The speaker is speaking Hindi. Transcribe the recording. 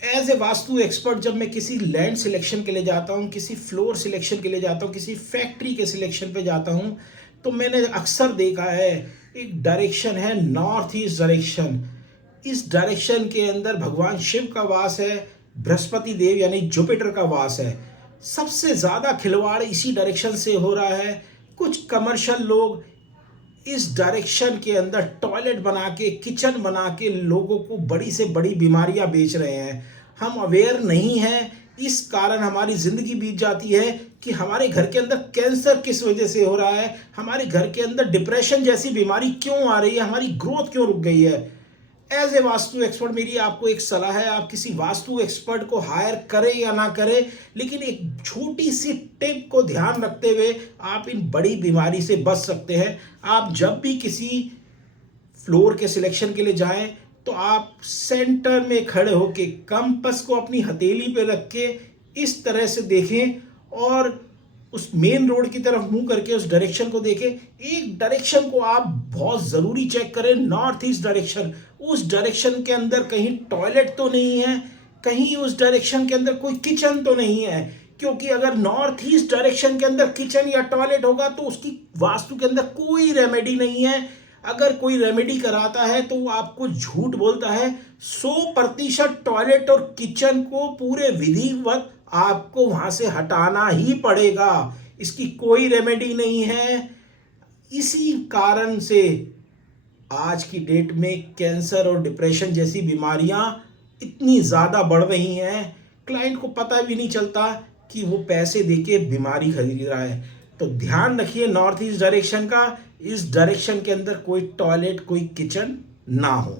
एज ए वास्तु एक्सपर्ट जब मैं किसी लैंड सिलेक्शन के लिए जाता हूँ, किसी फ्लोर सिलेक्शन के लिए जाता हूँ, किसी फैक्ट्री के सिलेक्शन पे जाता हूँ, तो मैंने अक्सर देखा है एक डायरेक्शन है नॉर्थ ईस्ट डायरेक्शन। इस डायरेक्शन के अंदर भगवान शिव का वास है, बृहस्पति देव यानी जुपिटर का वास है। सबसे ज़्यादा खिलवाड़ इसी डायरेक्शन से हो रहा है। कुछ कमर्शियल लोग इस डायरेक्शन के अंदर टॉयलेट बना के, किचन बना के लोगों को बड़ी से बड़ी बीमारियां बेच रहे हैं। हम अवेयर नहीं हैं, इस कारण हमारी ज़िंदगी बीत जाती है कि हमारे घर के अंदर कैंसर किस वजह से हो रहा है, हमारे घर के अंदर डिप्रेशन जैसी बीमारी क्यों आ रही है, हमारी ग्रोथ क्यों रुक गई है। एज ए वास्तु एक्सपर्ट मेरी आपको एक सलाह है, आप किसी वास्तु एक्सपर्ट को हायर करें या ना करें, लेकिन एक छोटी सी टिप को ध्यान रखते हुए आप इन बड़ी बीमारी से बच सकते हैं। आप जब भी किसी फ्लोर के सिलेक्शन के लिए जाएं तो आप सेंटर में खड़े होके कंपास को अपनी हथेली पे रख के इस तरह से देखें और उस मेन रोड की तरफ मुंह करके उस डायरेक्शन को देखें। एक डायरेक्शन को आप बहुत ज़रूरी चेक करें, नॉर्थ ईस्ट डायरेक्शन। उस डायरेक्शन के अंदर कहीं टॉयलेट तो नहीं है, कहीं उस डायरेक्शन के अंदर कोई किचन तो नहीं है, क्योंकि अगर नॉर्थ ईस्ट डायरेक्शन के अंदर किचन या टॉयलेट होगा तो उसकी वास्तु के अंदर कोई रेमेडी नहीं है। अगर कोई रेमेडी कराता है तो वो आपको झूठ बोलता है। 100% टॉयलेट और किचन को पूरे विधिवत आपको वहां से हटाना ही पड़ेगा, इसकी कोई रेमेडी नहीं है। इसी कारण से आज की डेट में कैंसर और डिप्रेशन जैसी बीमारियां इतनी ज़्यादा बढ़ रही हैं, क्लाइंट को पता भी नहीं चलता कि वो पैसे देके बीमारी खरीद रहा है। तो ध्यान रखिए नॉर्थ ईस्ट डायरेक्शन का, इस डायरेक्शन के अंदर कोई टॉयलेट, कोई किचन ना हो।